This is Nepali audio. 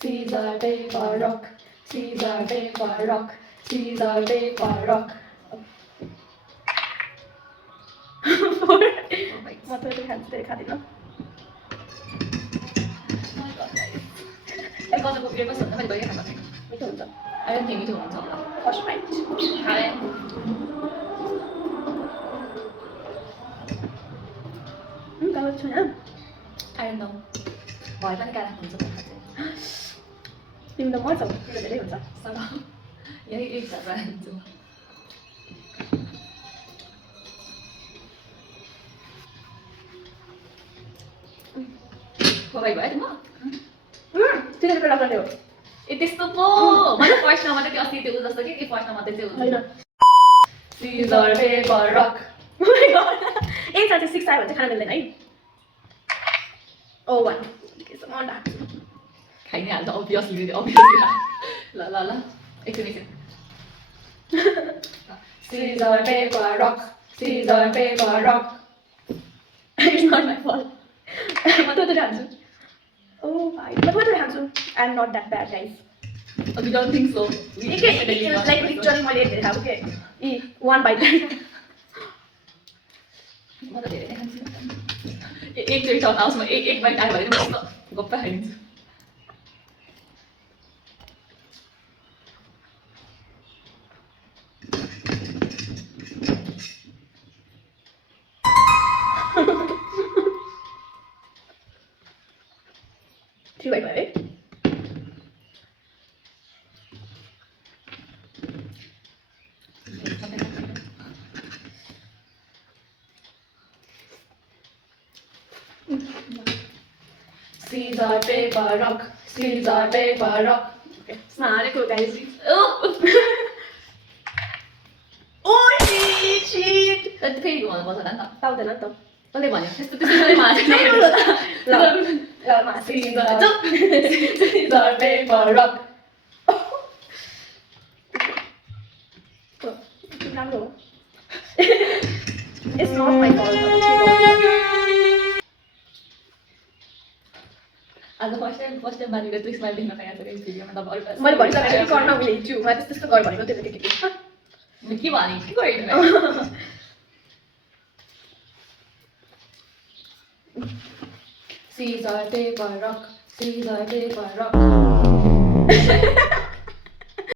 Caesar paper rock. Caesar paper rock. Caesar paper rock. Four. म थोरै खान्छु धेरै खाँदिनँ ए गजको पिरियड कस्तो हुन्छ मैले गएर खाएको छैन मिठो हुन्छ आयो नि मिठो हुन्छ होला फर्स्ट बाइट खाएँ कालो छैन आयो न भए पनि काला हुन्छ भन्दा चाहिँ तिमी त मर्छौ तिम्रो धेरै हुन्छ सर यही एक हजार हाल्छु खोइ भयो त म तिनीहरू एउटा गर्ने हो ए त्यस्तो पो मैले फर्स्टमा मात्रै त्यो अस्ति त्यो जस्तो कि फर्स्टमा मात्रै त्यो होइन Caesar paper rock Oh my god एक साथै 6 आयो भने चाहिँ खान मिल्दैन है ओ 1 म अन्डा खाइ नै हाल्छ अभियसली ल ल ल एकछिन Caesar paper rock Caesar paper rock It's not my fault म त हान्छु Oh भाइ म त हान्छु I'm not that bad guys We don't think so like literally मैले धेरै खाएको के ए 1 bite म त धेरै नै खान्छु एकचोटि टाउन हाउसमा एक बाइट आयो भने म गप्प खाइदिन्छु Three bite भयो है Caesar paper rock Caesar paper rock स्नालेको गाइस Oh shit फेरि घुमाउनु पर्छ होला नि त पाउँदैन नि त कसले भन्यो त्यस्तो कसले मान्छ ल म Caesar paper rock राम्रो हो It's not my fault आज फर्स्ट टाइम बानीको त्यो स्माइल देख्न पाएको छ भिडियोमा त मैले भनिसकेको थिएँ गर्न मिल्छु म त्यस्तो गर भनेको त्यो के के भने के गरिदिनु Caesar paper rock Caesar paper rock